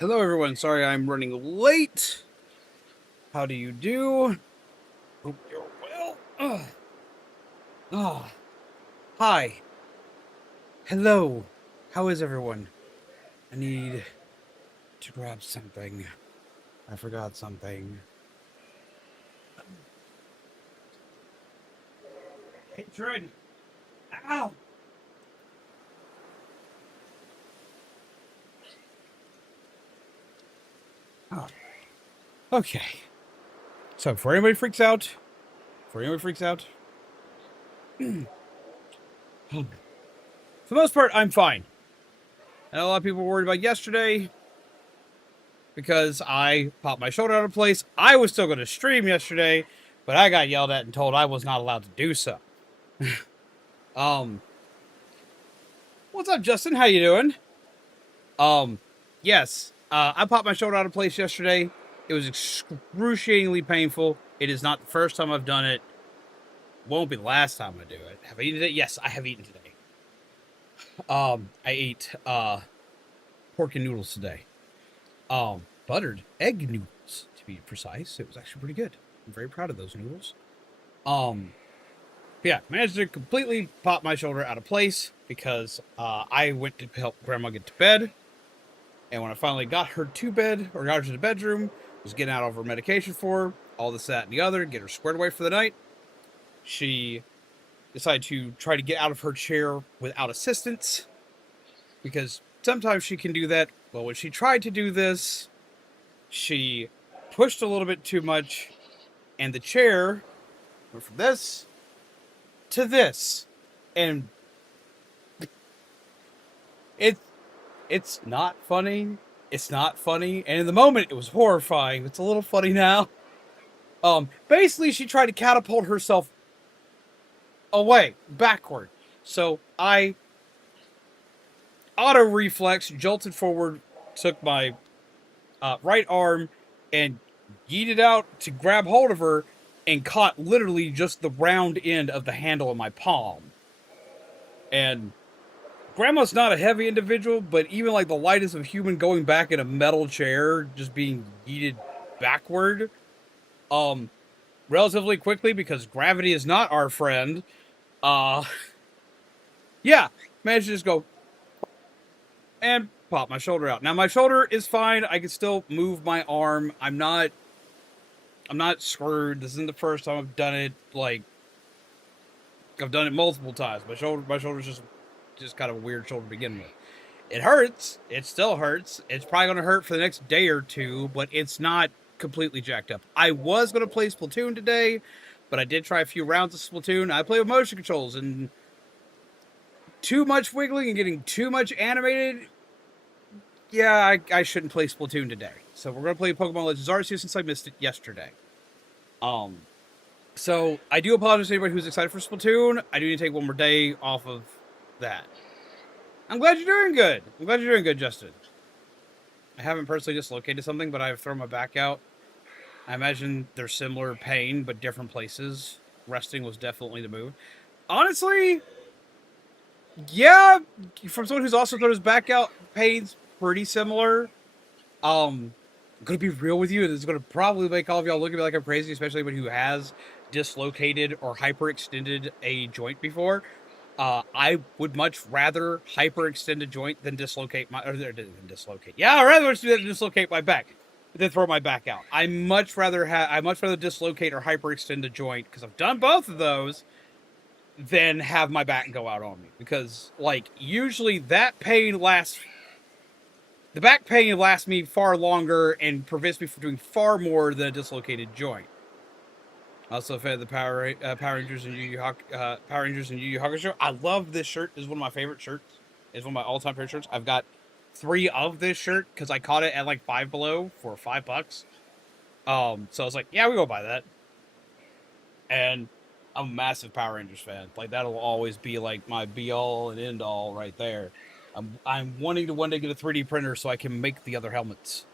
Hello, everyone. Sorry I'm running late. How do you do? Hope you're well. Ah, hi. Hello. How is everyone? I need to grab something. I forgot something. Hatred. Ow. Oh, okay. So before anybody freaks out, for the most part, I'm fine. And a lot of people were worried about yesterday because I popped my shoulder out of place. I was still going to stream yesterday, but I got yelled at and told I was not allowed to do so. Um, what's up, Justin? How you doing? Um, yes. I popped my shoulder out of place yesterday. It was excruciatingly painful. It is not the first time I've done it. Won't be the last time I do it. Have I eaten it? Yes, I have eaten today. I ate pork and noodles today. Buttered egg noodles to be precise. It was actually pretty good. I'm very proud of those noodles. Um, yeah, managed to completely pop my shoulder out of place because I went to help Grandma get to bed. And when I finally got her to bed, or got her to the bedroom, was getting out all of her medication for her, all this, that, and the other, get her squared away for the night, she decided to try to get out of her chair without assistance, because sometimes she can do that. Well, when she tried to do this, she pushed a little bit too much, and the chair went from this to this. And it it's not funny. It's not funny. And in the moment, it was horrifying. It's a little funny now. Basically, she tried to catapult herself away, backward. So I auto reflex, jolted forward, took my right arm, and yeeted out to grab hold of her, and caught literally just the round end of the handle of my palm. And Grandma's not a heavy individual, but even like the lightest of human going back in a metal chair, just being yeeted backward, um, relatively quickly because gravity is not our friend. Uh, yeah, managed to just go and pop my shoulder out. Now my shoulder is fine. I can still move my arm. I'm not screwed. This isn't the first time I've done it. Like, I've done it multiple times. My shoulder's just kind of a weird shoulder to begin with. It hurts. It still hurts. It's probably going to hurt for the next day or two, but it's not completely jacked up. I was going to play Splatoon today, but I did try a few rounds of Splatoon. I play with motion controls, and too much wiggling and getting too much animated. Yeah, I shouldn't play Splatoon today. So we're going to play Pokemon Legends Arceus since I missed it yesterday. Um, so I do apologize to anybody who's excited for Splatoon. I do need to take one more day off of that. I'm glad you're doing good. I'm glad you're doing good, Justin. I haven't personally dislocated something, but I've thrown my back out. I imagine they're similar pain, but different places. Resting was definitely the move. Honestly, yeah, from someone who's also thrown his back out, pain's pretty similar. I'm gonna be real with you. This is gonna probably make all of y'all look at me like I'm crazy, especially anybody who has dislocated or hyperextended a joint before. I would much rather hyperextend a joint than dislocate my, or than dislocate. Yeah, I'd rather do that than dislocate my back than throw my back out. I much rather dislocate or hyperextend a joint, because I've done both of those, than have my back go out on me. Because, like, usually that pain lasts. The back pain lasts me far longer and prevents me from doing far more than a dislocated joint. Also, fan of the Power Rangers and Power Rangers and Yu Yu Hakusho. I love this shirt. This is one of my favorite shirts. It's one of my all-time favorite shirts. I've got 3 of this shirt because I caught it at like Five Below for $5. So I was like, yeah, we go buy that. And I'm a massive Power Rangers fan. Like, that'll always be like my be-all and end-all right there. I'm wanting to one day get a 3D printer so I can make the other helmets,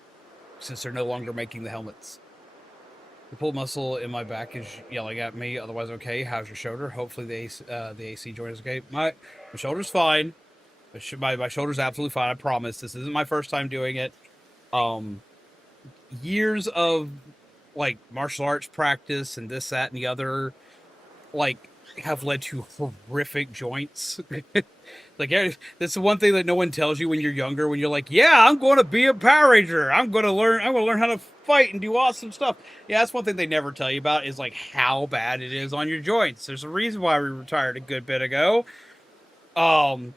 since they're no longer making the helmets. The pull muscle in my back is yelling at me. Otherwise, okay. How's your shoulder? Hopefully the AC joint is okay. My shoulder's fine. My shoulder's absolutely fine. I promise. This isn't my first time doing it. Um, years of like martial arts practice and this, that, and the other, like have led to horrific joints. Like that's the one thing that no one tells you when you're younger. When you're like, yeah, I'm going to be a Power Ranger. I'm going to learn how to fight and do awesome stuff. Yeah, that's one thing they never tell you about is like how bad it is on your joints. There's a reason why we retired a good bit ago. Um,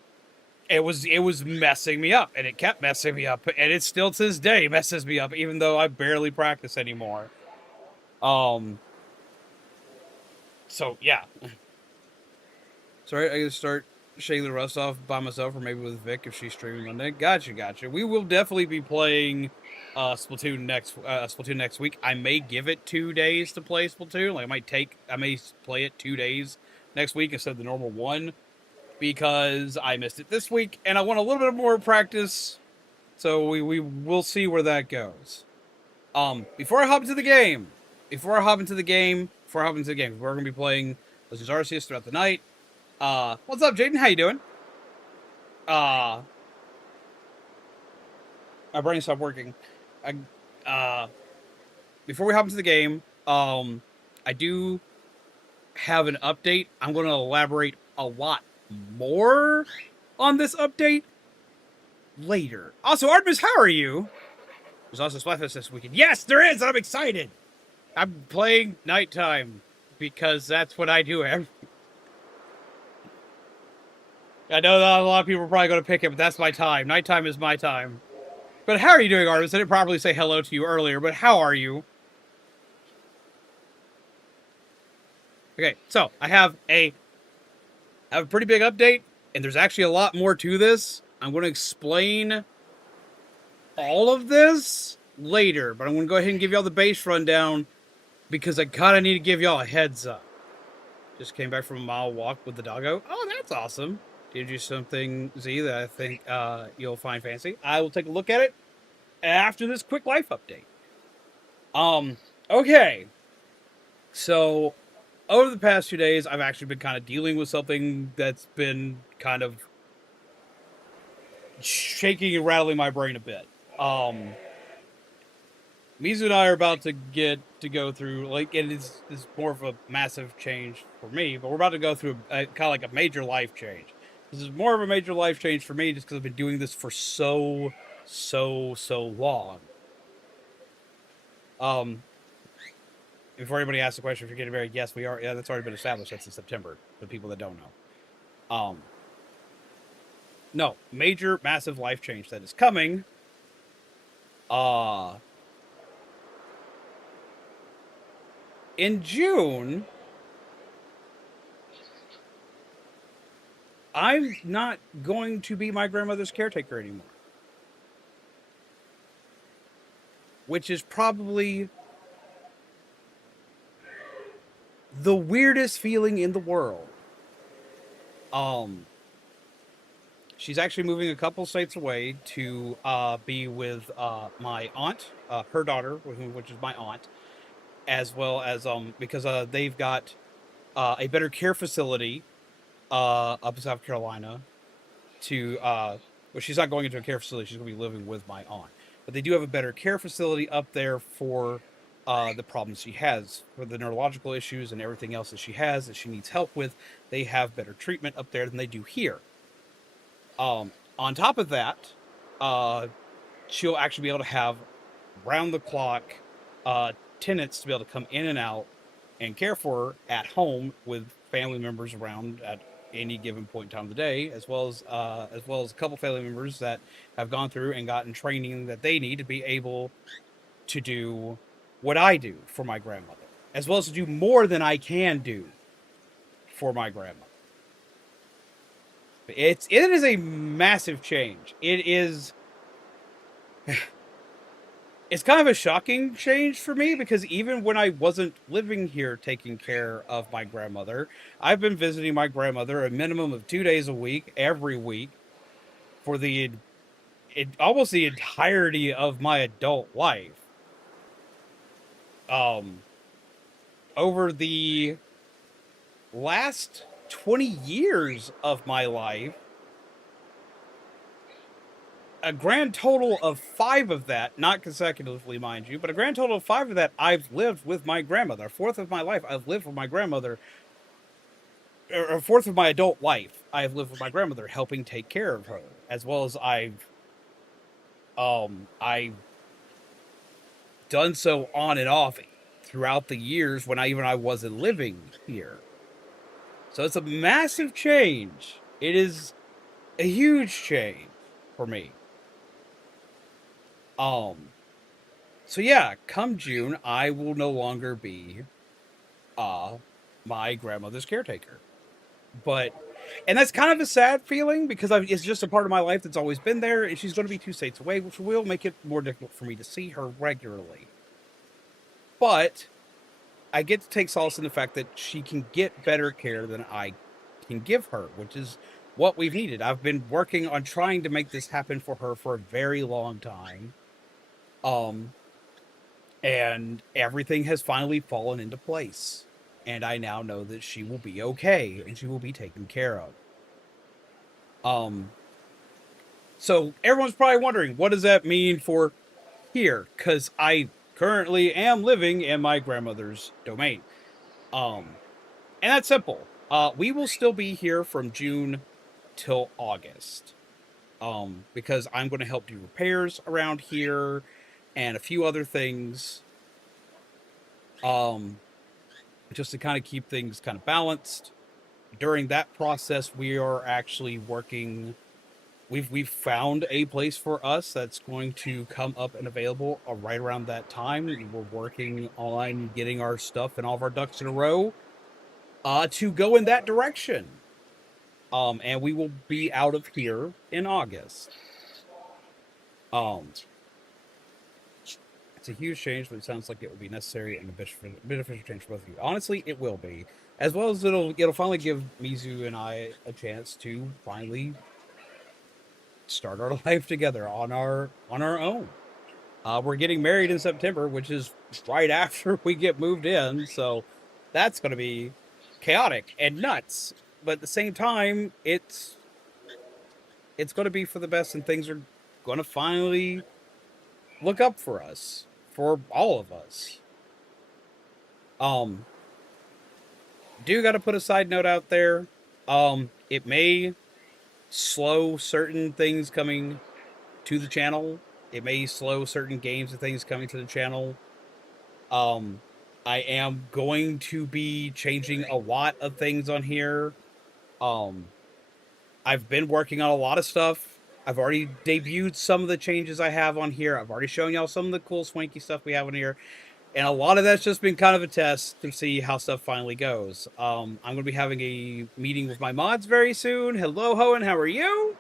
it was messing me up, and it kept messing me up, and it still to this day messes me up, even though I barely practice anymore. Um, so yeah. So I gotta start shaking the rust off by myself, or maybe with Vic if she's streaming Monday. Gotcha. We will definitely be playing Splatoon next week. I may give it 2 days to play Splatoon. Like I may play it 2 days next week instead of the normal one because I missed it this week and I want a little bit more practice. So we will see where that goes. Before I hop into the game, we're gonna be playing Arceus throughout the night. What's up, Jaden? How you doing? Uh, my brain stopped working. I, before we hop into the game, I do have an update. I'm going to elaborate a lot more on this update later. Also, Artemis, how are you? There's also Splatfest this weekend. Yes, there is, and I'm excited. I'm playing nighttime because that's what I do. I know that a lot of people are probably going to pick it, but that's my time. Nighttime is my time. But how are you doing, Artemis? I didn't properly say hello to you earlier, but how are you? Okay, so I have a pretty big update, and there's actually a lot more to this. I'm going to explain all of this later, but I'm going to go ahead and give y'all the base rundown because I kind of need to give y'all a heads up. Just came back from a mile walk with the doggo. Oh, that's awesome. Did you something, Z, that I think you'll find fancy. I will take a look at it after this quick life update. Okay. So, over the past 2 days, I've actually been kind of dealing with something that's been kind of shaking and rattling my brain a bit. Mizu and I are about to go through, like, it is more of a massive change for me, but we're about to go through kind of like a major life change. This is more of a major life change for me just because I've been doing this for so long. Before anybody asks the question, if you're getting married, yes, we are. Yeah, that's already been established. That's in September. For people that don't know. No, major, massive life change that is coming. In June, I'm not going to be my grandmother's caretaker anymore. Which is probably the weirdest feeling in the world. She's actually moving a couple states away to be with my aunt, her daughter, which is my aunt, as well as because they've got a better care facility up in South Carolina. Well, she's not going into a care facility; she's going to be living with my aunt. But they do have a better care facility up there for the problems she has, for the neurological issues and everything else that she has that she needs help with. They have better treatment up there than they do here. On top of that, she'll actually be able to have round-the-clock tenants to be able to come in and out and care for her at home with family members around at any given point in time of the day, as well as a couple family members that have gone through and gotten training that they need to be able to do what I do for my grandmother, as well as to do more than I can do for my grandmother. It is a massive change. It is. It's kind of a shocking change for me because even when I wasn't living here taking care of my grandmother, I've been visiting my grandmother a minimum of 2 days a week, every week, for almost the entirety of my adult life. Over the last 20 years of my life, a grand total of 5 of that, not consecutively, mind you, but a grand total of 5 of that, I've lived with my grandmother. A fourth of my life, I've lived with my grandmother. Or a fourth of my adult life, I've lived with my grandmother, helping take care of her, as well as I've done so on and off throughout the years when I wasn't living here. So it's a massive change. It is a huge change for me. So yeah, come June, I will no longer be my grandmother's caretaker. But and that's kind of a sad feeling because it's just a part of my life that's always been there, and she's going to be 2 states away, which will make it more difficult for me to see her regularly. But I get to take solace in the fact that she can get better care than I can give her, which is what we've needed. I've been working on trying to make this happen for her for a very long time. And everything has finally fallen into place. And I now know that she will be okay and she will be taken care of. So everyone's probably wondering, what does that mean for here? Because I currently am living in my grandmother's domain. And that's simple. We will still be here from June till August. Because I'm going to help do repairs around here and a few other things. Just to kind of keep things kind of balanced. During that process, we are actually working. We've found a place for us that's going to come up and available right around that time. We're working on getting our stuff and all of our ducks in a row to go in that direction. And we will be out of here in August. It's a huge change, but it sounds like it will be necessary and a beneficial change for both of you. Honestly, it will be. As well as it'll finally give Mizu and I a chance to finally start our life together on our own. We're getting married in September, which is right after we get moved in, so that's going to be chaotic and nuts. But at the same time, it's going to be for the best, and things are going to finally look up for us, for all of us. Do got to put a side note out there. It may slow certain things coming to the channel. It may slow certain games and things coming to the channel. I am going to be changing a lot of things on here. I've been working on a lot of stuff. I've already debuted some of the changes I have on here. I've already shown y'all some of the cool swanky stuff we have on here. And a lot of that's just been kind of a test to see how stuff finally goes. I'm going to be having a meeting with my mods very soon. Hello, Hoenn, how are you?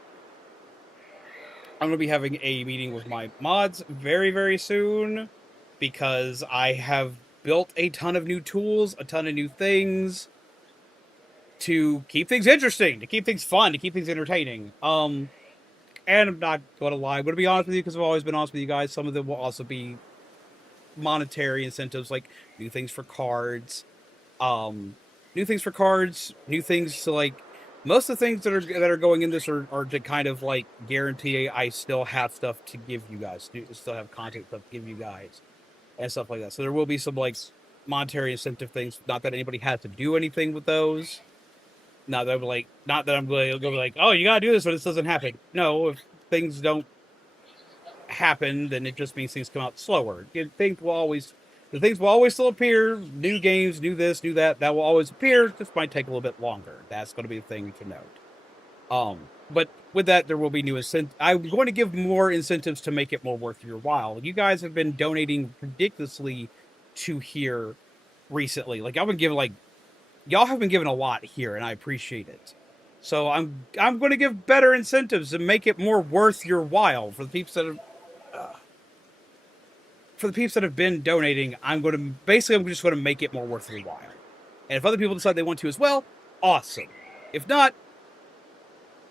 I'm going to be having a meeting with my mods very, very soon. Because I have built a ton of new tools, a ton of new things. To keep things interesting, to keep things fun, to keep things entertaining. And I'm not going to lie. I'm going to be honest with you because I've always been honest with you guys. Some of them will also be monetary incentives, like new things for cards, new things to like. Most of the things that are going in this are to kind of like guarantee I still have stuff to give you guys, still have content stuff to give you guys, and stuff like that. So there will be some like monetary incentive things. Not that anybody has to do anything with those. Not that I'm going to go like, oh, you gotta do this, but this doesn't happen. No, if things don't happen, then it just means things come out slower. The things will always still appear. New games, new this, new that. That will always appear. Just might take a little bit longer. That's going to be the thing to note. But with that, there will be new incentives. I'm going to give more incentives to make it more worth your while. You guys have been donating ridiculously to here recently. Like I've been giving y'all have been giving a lot here, and I appreciate it. So I'm going to give better incentives and make it more worth your while for the peeps that have been donating. I'm just going to make it more worth your while. And if other people decide they want to as well, awesome. If not,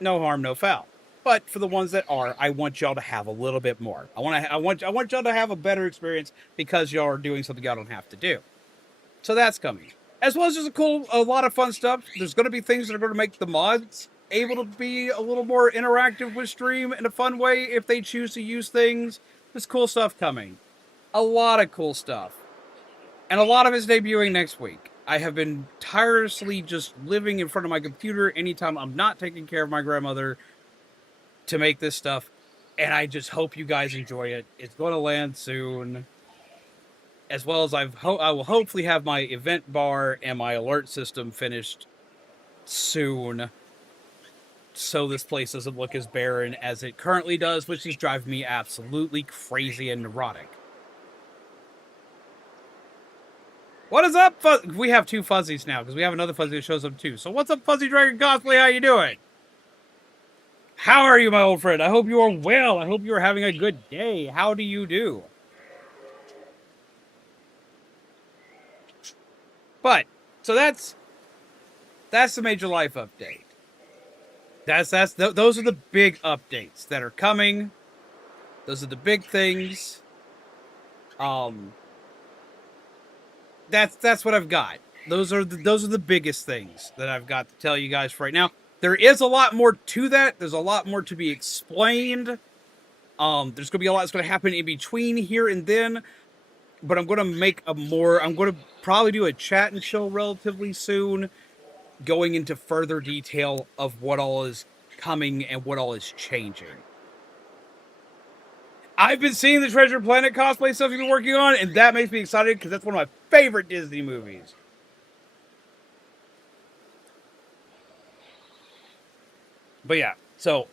no harm, no foul. But for the ones that are, I want y'all to have a little bit more. I want y'all to have a better experience because y'all are doing something y'all don't have to do. So that's coming. As well as there's a lot of fun stuff. There's going to be things that are going to make the mods able to be a little more interactive with stream in a fun way if they choose to use things. There's cool stuff coming. A lot of cool stuff. And a lot of it's debuting next week. I have been tirelessly just living in front of my computer anytime I'm not taking care of my grandmother to make this stuff. And I just hope you guys enjoy it. It's going to land soon. As well as I will hopefully have my event bar and my alert system finished soon. So this place doesn't look as barren as it currently does, which is driving me absolutely crazy and neurotic. What is up, we have two fuzzies now, because we have another fuzzy that shows up too. So what's up, Fuzzy Dragon Cosplay? How you doing? How are you, my old friend? I hope you are well. I hope you are having a good day. How do you do? But, so that's the Major Life update. Those are the big updates that are coming. Those are the big things. That's what I've got. Those are the biggest things that I've got to tell you guys for right now. There is a lot more to that. There's a lot more to be explained. There's going to be a lot that's going to happen in between here and then. But I'm going to probably do a chat and chill relatively soon, going into further detail of what all is coming and what all is changing. I've been seeing the Treasure Planet cosplay stuff you've been working on, and that makes me excited because that's one of my favorite Disney movies. But yeah, so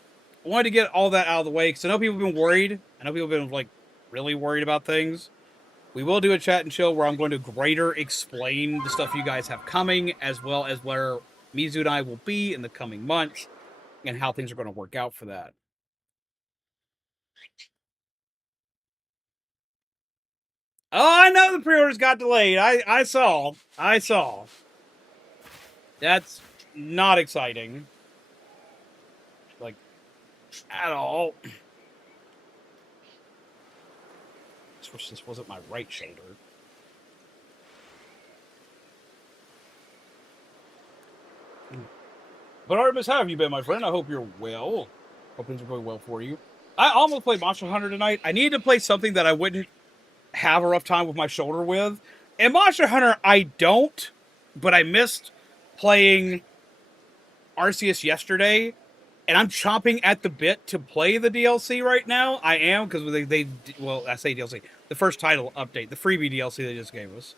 I wanted to get all that out of the way because I know people have been worried. I know people have been like really worried about things. We will do a chat and chill where I'm going to greater explain the stuff you guys have coming, as well as where Mizu and I will be in the coming months and how things are going to work out for that. Oh, I know the pre-orders got delayed. I saw. That's not exciting. Like, at all. I wish this wasn't my right shoulder. But Artemis, how have you been, my friend? I hope you're well. Hope things are going well for you. I almost played Monster Hunter tonight. I needed to play something that I wouldn't have a rough time with my shoulder with. And Monster Hunter, I don't. But I missed playing Arceus yesterday. And I'm chomping at the bit to play the DLC right now. I am, because well, I say DLC. The first title update. The freebie DLC they just gave us.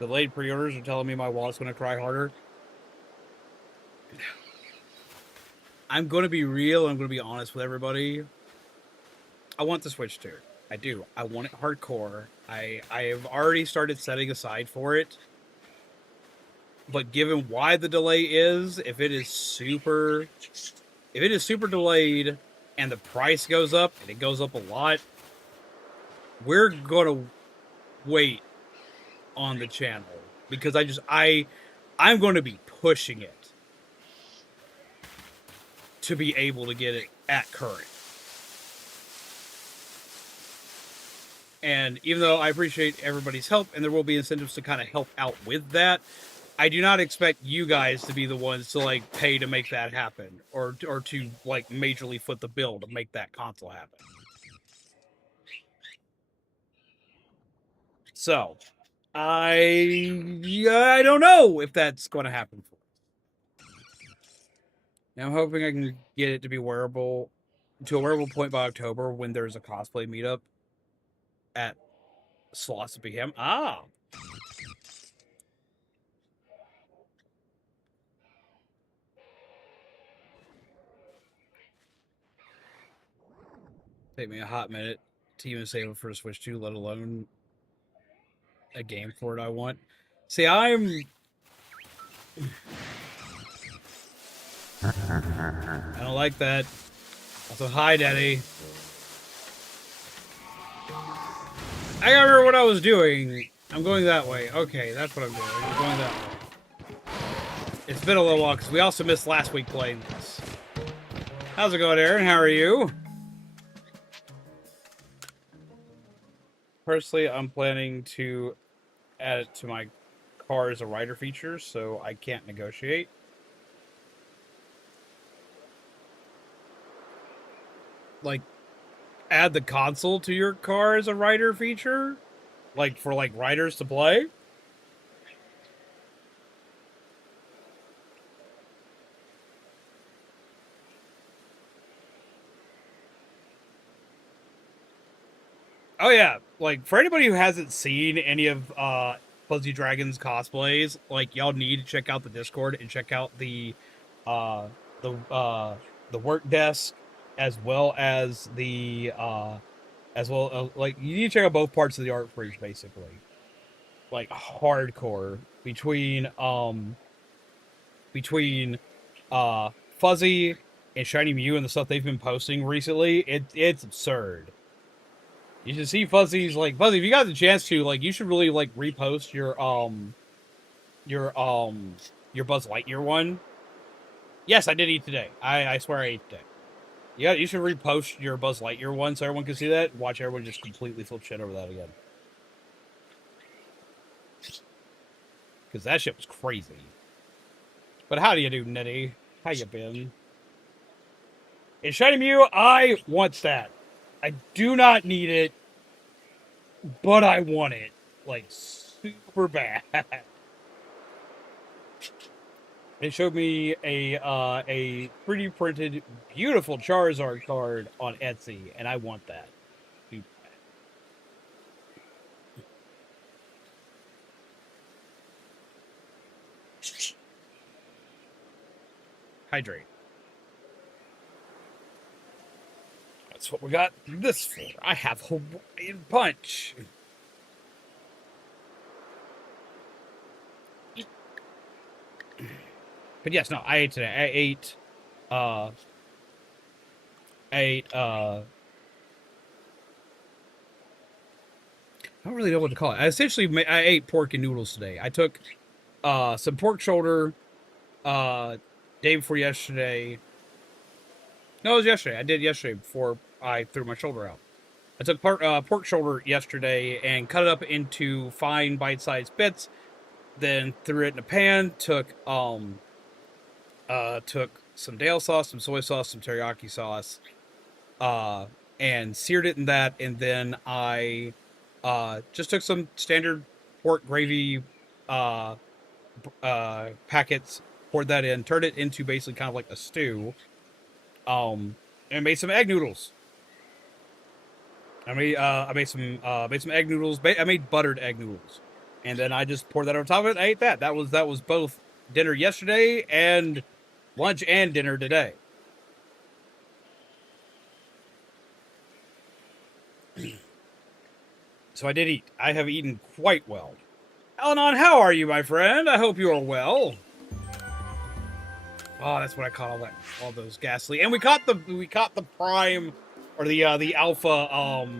Delayed pre-orders are telling me my wallet's going to cry harder. I'm going to be real. I'm going to be honest with everybody. I want the Switch 2. I do. I want it hardcore. I have already started setting aside for it. But given why the delay is, if it is super delayed and the price goes up, and it goes up a lot, we're going to wait on the channel. Because I'm going to be pushing it to be able to get it at current. And even though I appreciate everybody's help, and there will be incentives to kind of help out with that, I do not expect you guys to be the ones to like pay to make that happen, or to like majorly foot the bill to make that console happen. So, I don't know if that's going to happen for us. Now, I'm hoping I can get it to be wearable to a wearable point by October when there's a cosplay meetup at Slots PM. Ah. Take me a hot minute to even save it for a Switch 2, let alone a game for it I want. See, I don't like that. Also, hi, Daddy. I gotta remember what I was doing. I'm going that way. Okay, that's what I'm doing. I'm going that way. It's been a little while, because we also missed last week playing this. How's it going, Aaron? How are you? Personally, I'm planning to add it to my car is a rider feature, so I can't negotiate. Like, add the console to your car as a rider feature? Like, for, like, riders to play? Oh yeah, like for anybody who hasn't seen any of Fuzzy Dragon's cosplays, like y'all need to check out the Discord and check out uh the uh the work desk as well as like you need to check out both parts of the art fridge basically. Like hardcore between Fuzzy and Shiny Mew and the stuff they've been posting recently, it's absurd. You should see Fuzzy's like Fuzzy. If you got the chance to, like, you should really like repost your your Buzz Lightyear one. Yes, I did eat today. I swear I ate today. Yeah, you should repost your Buzz Lightyear one so everyone can see that. Watch everyone just completely flip shit over that again. Because that shit was crazy. But how do you do, Nettie? How you been? And Shiny Mew, I want that. I do not need it, but I want it. Like, super bad. They showed me a 3D printed, beautiful Charizard card on Etsy, and I want that. Hydrate. That's what we got this for. I have Hawaiian Punch. But yes, no, I ate today. I ate I don't really know what to call it. I ate pork and noodles today. I took some pork shoulder day before yesterday. No, it was yesterday. I did yesterday before I threw my shoulder out. I took pork shoulder yesterday and cut it up into fine bite-sized bits. Then threw it in a pan. Took some Dale sauce, some soy sauce, some teriyaki sauce, and seared it in that. And then I just took some standard pork gravy packets, poured that in, turned it into basically kind of like a stew, and made some egg noodles. I made some egg noodles. I made buttered egg noodles, and then I just poured that on top of it. And I ate that. That was both dinner yesterday and lunch and dinner today. So I did eat. I have eaten quite well. Alanna, how are you, my friend? I hope you are well. Oh, that's what I caught all those ghastly. And we caught the prime or the alpha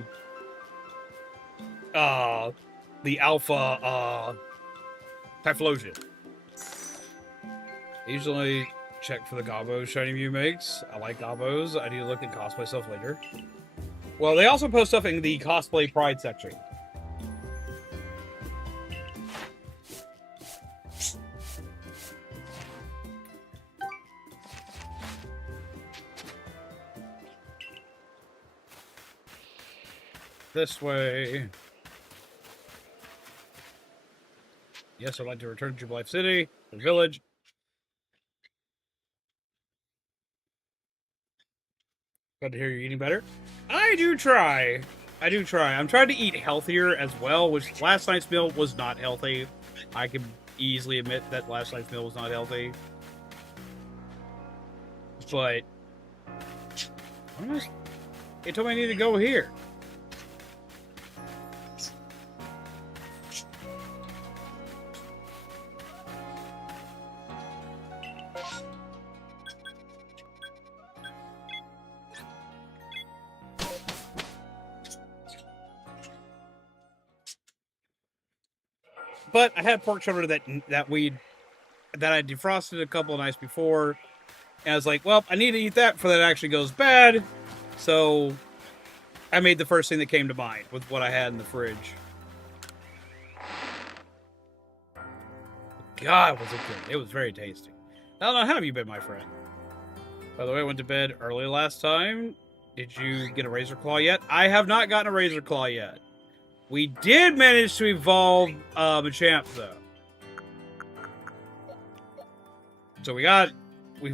Typhlosion. Usually check for the gobos Shiny Mew makes. I like gobos. I need to look at cosplay stuff later. Well, they also post stuff in the cosplay pride section. This way. Yes, I'd like to return to Jubilife City, the village. Glad to hear you're eating better. I do try. I'm trying to eat healthier as well, which last night's meal was not healthy. I can easily admit that last night's meal was not healthy. But it told me I need to go here. But I had pork shoulder that I defrosted a couple of nights before, and I was like, well, I need to eat that before that actually goes bad. So I made the first thing that came to mind with what I had in the fridge. God, was it good. It was very tasty. Alanna, how have you been, my friend? By the way, I went to bed early last time. Did you get a Razor Claw yet? I have not gotten a Razor Claw yet. We did manage to evolve Machamp, though. So we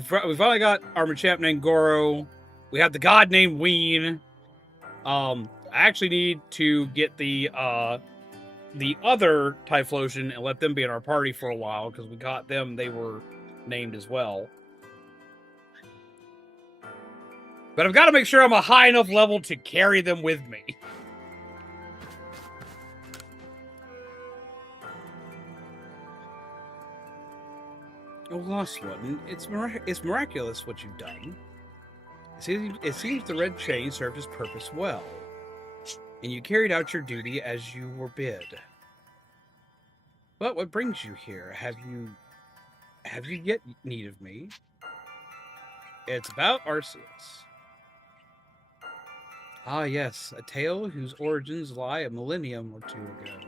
finally got our Machamp named Goro. We have the god named Ween. I actually need to get the other Typhlosion and let them be in our party for a while, because we got them, they were named as well. But I've got to make sure I'm a high enough level to carry them with me. Oh, Lost One, it's miraculous what you've done. It seems the red chain served its purpose well, and you carried out your duty as you were bid. But what brings you here? Have you yet need of me? It's about Arceus. Ah, yes, a tale whose origins lie a millennium or two ago.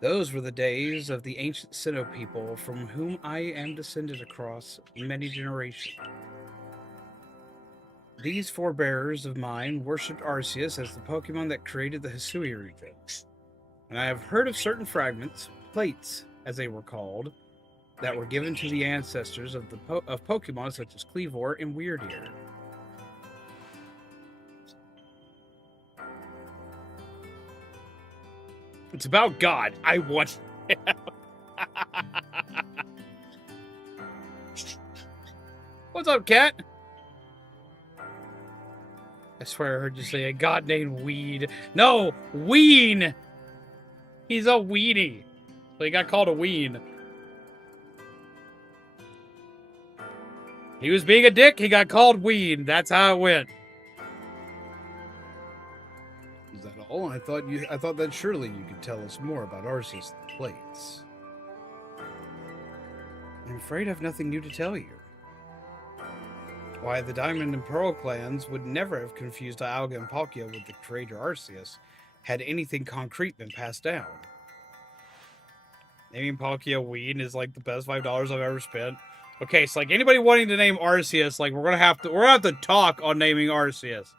Those were the days of the ancient Sinnoh people from whom I am descended across many generations. These forebears of mine worshipped Arceus as the Pokemon that created the Hisui region. And I have heard of certain fragments, plates as they were called, that were given to the ancestors of Pokemon such as Cleavor and Weirdeer. It's about God. I want him. What's up, cat? I swear I heard you say a god named Weed. No, Ween! He's a weenie. So he got called a Ween. He was being a dick, he got called Ween. That's how it went. Is that all? I thought that surely you could tell us more about Arceus and the plates. I'm afraid I've nothing new to tell you. Why, the Diamond and Pearl clans would never have confused Dialga and Palkia with the creator Arceus had anything concrete been passed down. Naming Palkia Ween is like the best $5 I've ever spent. Okay, so like anybody wanting to name Arceus, like we're gonna have to talk on naming Arceus.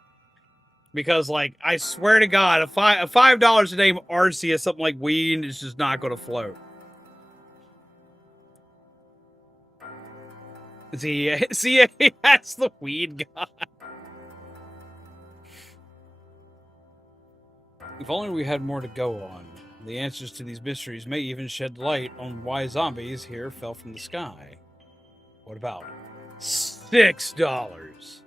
Because like I swear to God, a $5 to name Arceus something like Ween is just not gonna float. See, that's the weed guy. If only we had more to go on. The answers to these mysteries may even shed light on why zombies here fell from the sky. What about $6?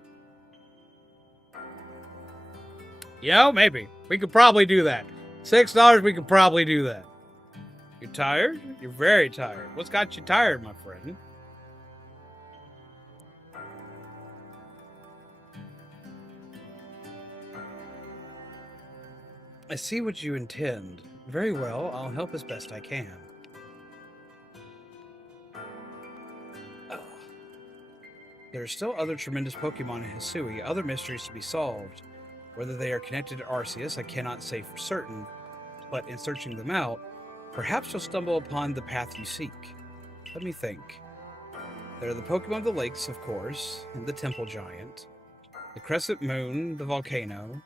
Yeah, maybe. We could probably do that. $6, we could probably do that. You tired? You're very tired. What's got you tired, my friend? I see what you intend. Very well, I'll help as best I can. There are still other tremendous Pokemon in Hisui, other mysteries to be solved. Whether they are connected to Arceus, I cannot say for certain, but in searching them out, perhaps you'll stumble upon the path you seek. Let me think. There are the Pokemon of the lakes, of course, and the Temple Giant, the Crescent Moon, the volcano,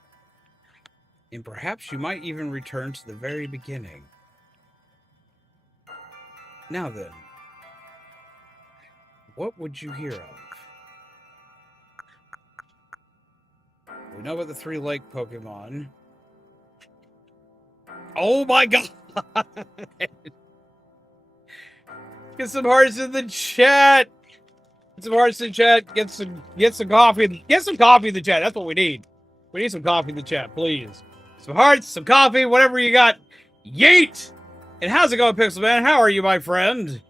and perhaps you might even return to the very beginning. Now then, what would you hear of? We know about the 3 lake Pokemon. Oh my God! Get some hearts in the chat. Get some hearts in the chat. Get some coffee. Get some coffee in the chat. That's what we need. We need some coffee in the chat, please. Some hearts, some coffee, whatever you got. Yeet! And how's it going, Pixel Man? How are you, my friend?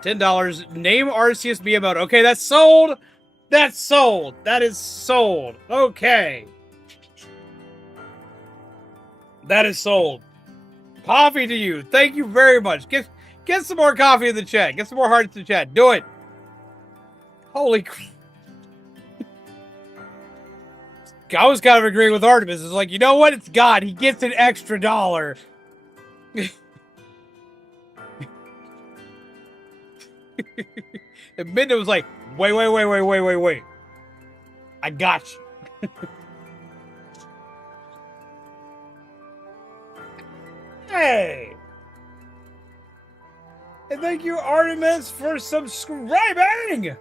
$10. Name Arceus Miyamoto. Okay, that's sold. That's sold. That is sold. Okay. That is sold. Coffee to you. Thank you very much. Get some more coffee in the chat. Get some more hearts in the chat. Do it. Holy crap. I was kind of agreeing with Artemis. It's like, you know what? It's God. He gets an extra $1. And Midna was like, wait. I got you. Hey! And thank you, Artemis, for subscribing!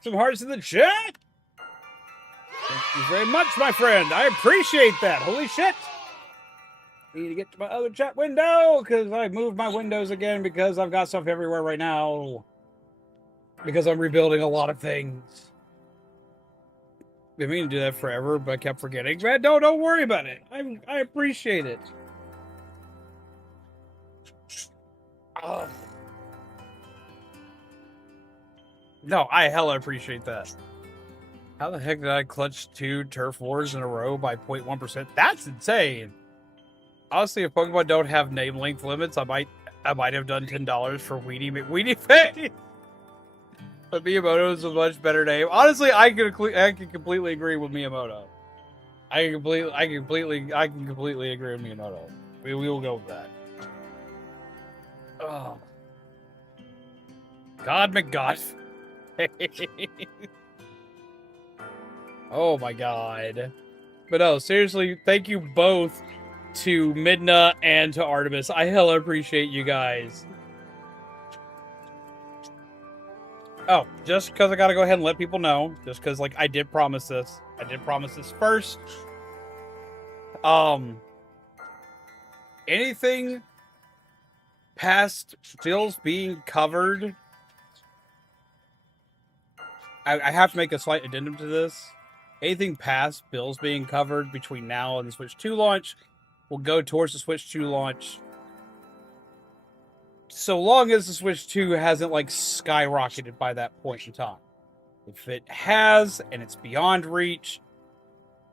Some hearts in the chat! Thank you very much, my friend. I appreciate that. Holy shit! I need to get to my other chat window, because I moved my windows again, because I've got stuff everywhere right now. Because I'm rebuilding a lot of things. Been meaning to do that forever, but I kept forgetting. Man, don't worry about it. I appreciate it. Oh. No, I hella appreciate that. How the heck did I clutch 2 turf wars in a row by 0.1%? That's insane. Honestly, if Pokemon don't have name length limits, I might have done $10 for Weenie McWeenie Face. But Miyamoto is a much better name. Honestly, I can completely agree with Miyamoto. I can completely agree with Miyamoto. We will go with that. Oh. God McGod. Oh my god. But no, seriously, thank you both to Midna and to Artemis. I hella appreciate you guys. Oh, just because I gotta go ahead and let people know, just because, like, I did promise this. I did promise this first. Anything past bills being covered, I have to make a slight addendum to this. Anything past bills being covered between now and the Switch 2 launch will go towards the Switch 2 launch. So long as the Switch 2 hasn't, like, skyrocketed by that point in time. If it has, and it's beyond reach,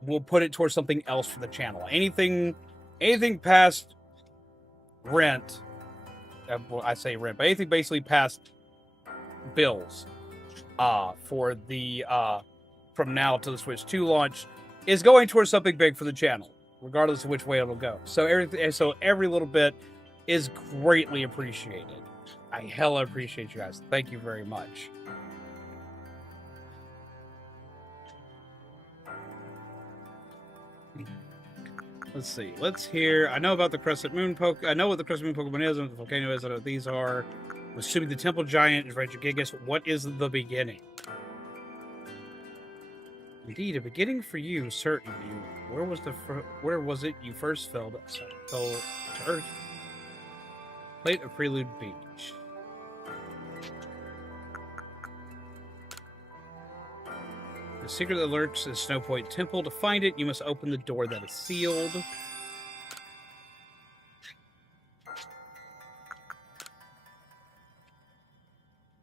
we'll put it towards something else for the channel. Anything past rent, well, I say rent, but anything basically past bills for the from now to the Switch 2 launch is going towards something big for the channel, regardless of which way it'll go. So every little bit is greatly appreciated. I hella appreciate you guys. Thank you very much. Let's see. Let's hear. I know about the Crescent Moon I know what the Crescent Moon Pokemon is and what the volcano is. I know what these are. I'm assuming the Temple Giant is Regigigas. What is the beginning? Indeed, a beginning for you, certainly. Where was it you first fell to Earth? Plate of Prelude Beach. The secret that lurks is Snow Point Temple. To find it, you must open the door that is sealed.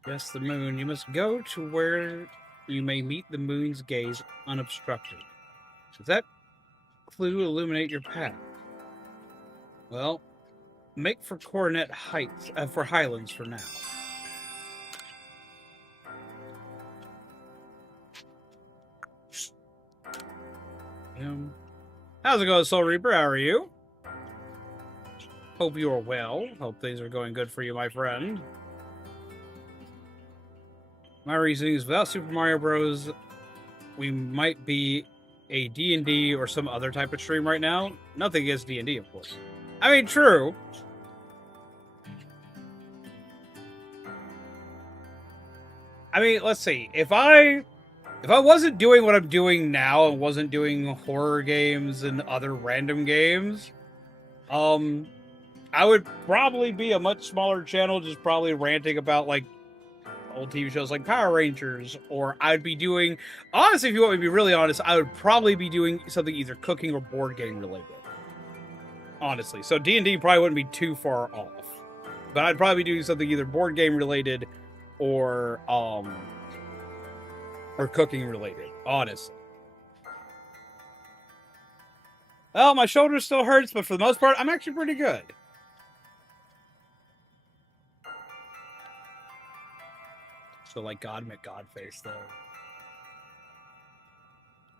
Yes, the moon. You must go to where you may meet the moon's gaze unobstructed. Does that clue illuminate your path? Well, make for Coronet Heights, for Highlands for now. How's it going, Soul Reaper? How are you? Hope you are well. Hope things are going good for you, my friend. My reasoning is without Super Mario Bros., we might be a D&D or some other type of stream right now. Nothing against D&D, of course. I mean, true. I mean, let's see. If I wasn't doing what I'm doing now and wasn't doing horror games and other random games, I would probably be a much smaller channel, just probably ranting about, like, old TV shows like Power Rangers, or I'd be doing, honestly, if you want me to be really honest, I would probably be doing something either cooking or board game related. Honestly. So D&D probably wouldn't be too far off. But I'd probably be doing something either board game related or cooking related, honestly. Well, my shoulder still hurts, but for the most part, I'm actually pretty good. So, like, God McGodface, though.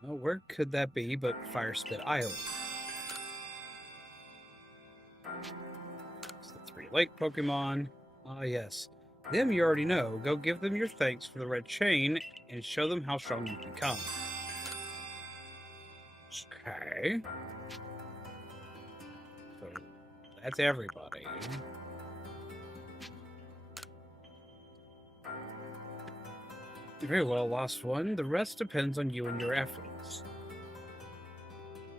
Well, where could that be but Fire Spit Island? It's the 3 lake Pokemon. Ah, yes. Them you already know. Go give them your thanks for the red chain and show them how strong you become. Okay. So, that's everybody. Very well, lost one. The rest depends on you and your efforts.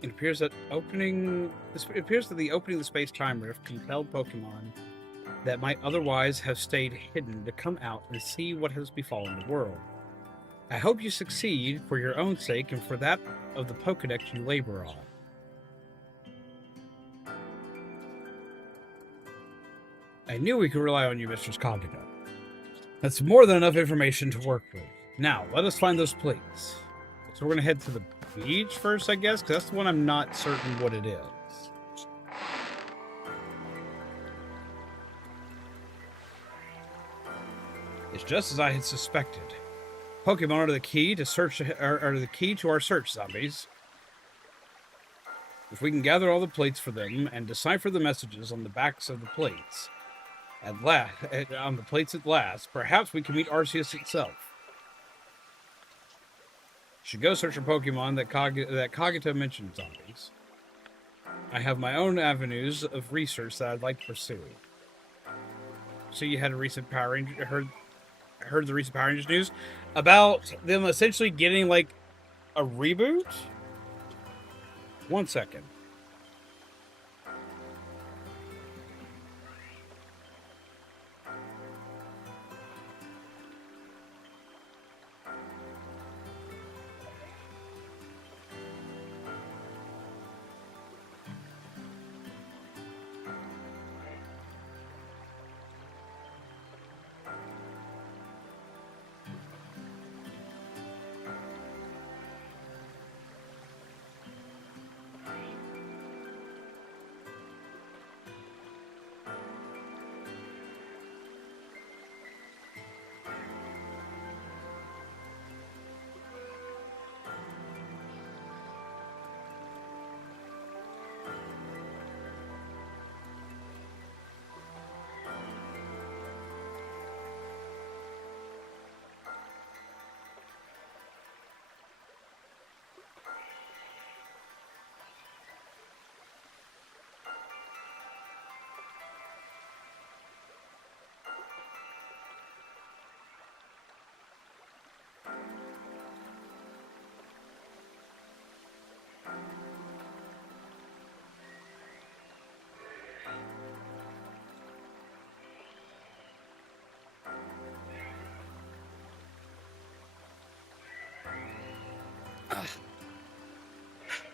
It appears that the opening of the space-time rift compelled Pokemon that might otherwise have stayed hidden to come out and see what has befallen the world. I hope you succeed for your own sake and for that of the Pokedex you labor on. I knew we could rely on you, Mr. Cognito. That's more than enough information to work with. Now, let us find those plates. So we're going to head to the beach first, I guess, because that's the one I'm not certain what it is. It's just as I had suspected. Pokemon are the key to our search, zombies. If we can gather all the plates for them and decipher the messages on the backs of the plates, at last, perhaps we can meet Arceus itself. Should go search for Pokemon that Kagita mentioned, zombies. I have my own avenues of research that I'd like to pursue. So you had a recent Power Ranger heard the recent Power Rangers news about them essentially getting like a reboot? 1 second.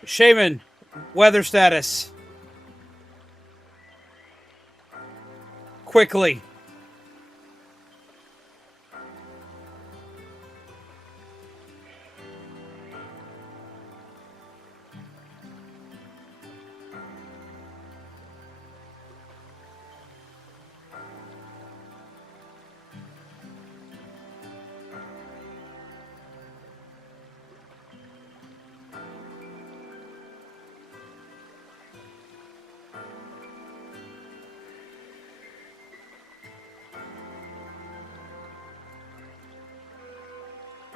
Shaman, weather status. Quickly.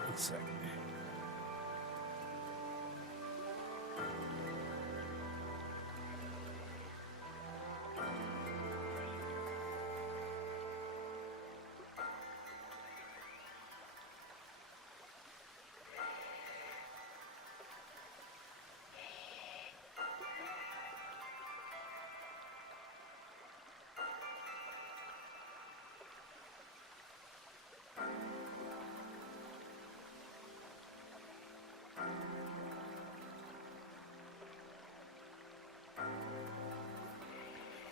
One second.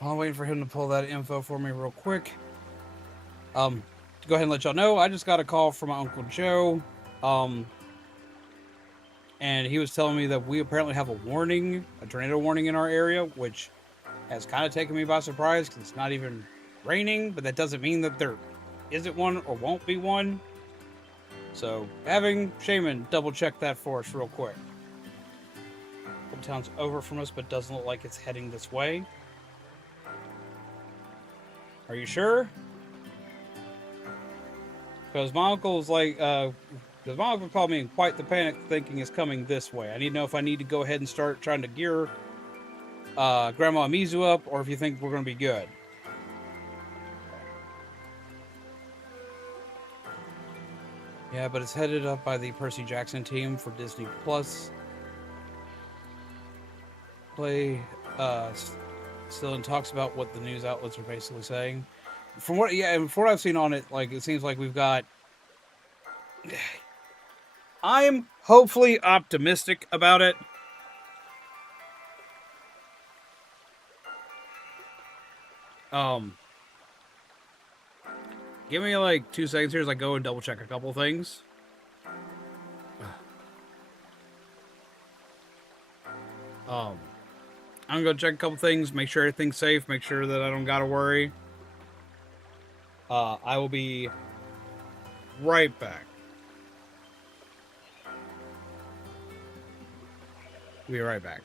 I'm waiting for him to pull that info for me real quick. To go ahead and let y'all know, I just got a call from my Uncle Joe. And he was telling me that we apparently have a warning, a tornado warning in our area, which has kind of taken me by surprise because it's not even raining, but that doesn't mean that there isn't one or won't be one. So having Shaman double check that for us real quick. Town's over from us, but doesn't look like it's heading this way. Are you sure? Because my uncle's like, because my uncle called me in quite the panic, thinking it's coming this way. I need to know if I need to go ahead and start trying to gear Grandma Mizu up, or if you think we're going to be good. Yeah, but it's headed up by the Percy Jackson team for Disney Plus. Play still in talks about what the news outlets are basically saying. From what I've seen on it, like it seems like we've got. I'm hopefully optimistic about it. Give me like 2 seconds here as I go and double check a couple things. I'm gonna check a couple things, make sure everything's safe, make sure that I don't gotta worry. I will be right back. Be right back.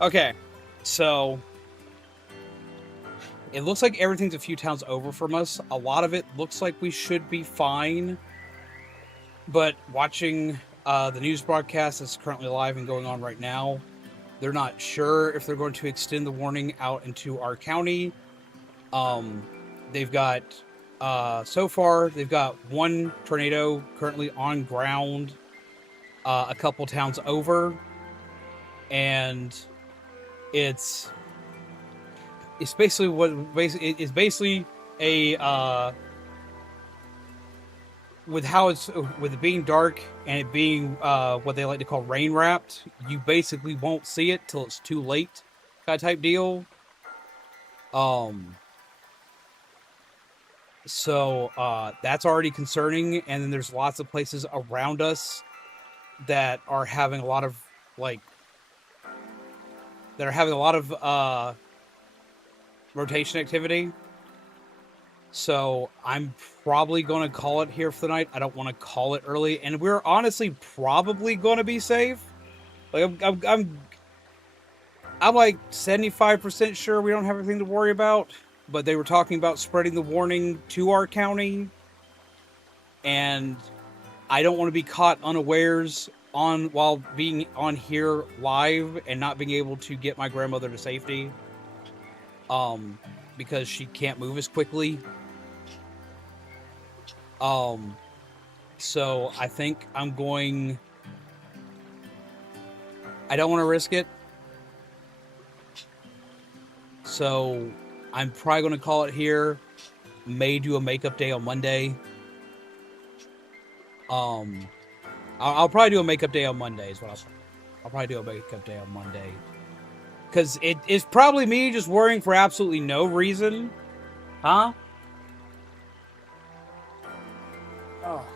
Okay, so it looks like everything's a few towns over from us. A lot of it looks like we should be fine. But watching the news broadcast that's currently live and going on right now, they're not sure if they're going to extend the warning out into our county. They've got, so far, they've got one tornado currently on ground a couple towns over. And it's basically a with it being dark and it being what they like to call rain wrapped, you basically won't see it till it's too late, kind of type deal. So that's already concerning, and then there's lots of places around us that are having a lot of rotation activity. So I'm probably going to call it here for the night. I don't want to call it early, and we're honestly probably going to be safe. Like I'm like 75% sure we don't have anything to worry about. But they were talking about spreading the warning to our county, and I don't want to be caught unawares while being on here live and not being able to get my grandmother to safety. Because she can't move as quickly. So I think I don't want to risk it. So I'm probably going to call it here. May do a makeup day on Monday. I'll probably do a makeup day on Monday is what I'll probably do a makeup day on Monday. Because it's probably me just worrying for absolutely no reason. Huh? Oh.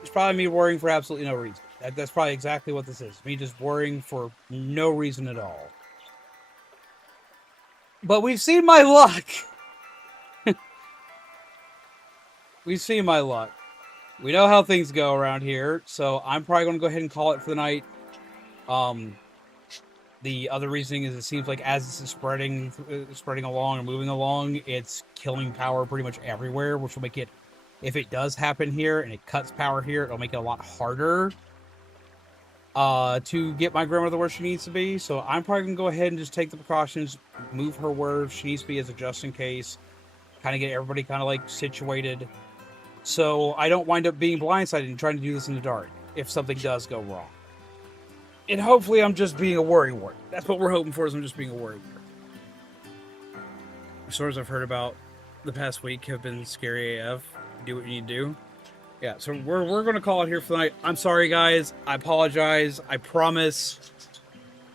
It's probably me worrying for absolutely no reason. That's probably exactly what this is. Me just worrying for no reason at all. But we've seen my luck. We've seen my luck. We know how things go around here. So I'm probably going to go ahead and call it for the night. The other reasoning is it seems like as this is spreading along and moving along, it's killing power pretty much everywhere, which will make it, if it does happen here and it cuts power here, it'll make it a lot harder to get my grandmother where she needs to be. So I'm probably going to go ahead and just take the precautions, move her where she needs to be as a just in case, kind of get everybody kind of like situated, so I don't wind up being blindsided and trying to do this in the dark if something does go wrong. And hopefully I'm just being a worrywart. That's what we're hoping for, is I'm just being a worrywart. The stories I've heard about the past week have been scary AF. Do what you need to do. Yeah, so we're going to call it here for the night. I'm sorry, guys. I apologize. I promise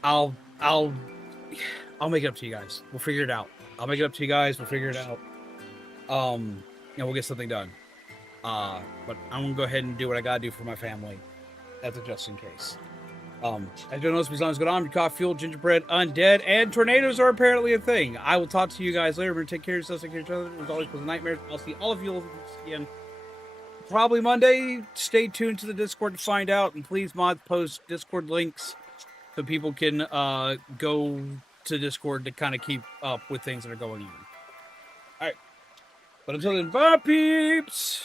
I'll make it up to you guys. We'll figure it out. I'll make it up to you guys. We'll figure it out. And we'll get something done. But I'm going to go ahead and do what I got to do for my family. That's a just in case. As you know, as long as good on, coffee, fuel, gingerbread, undead, and tornadoes are apparently a thing. I will talk to you guys later. Remember, take care of yourselves, take care of each other. As always, was nightmares. I'll see all of you again probably Monday. Stay tuned to the Discord to find out, and please mods post Discord links so people can go to Discord to kind of keep up with things that are going on. All right, but until then, bye, peeps.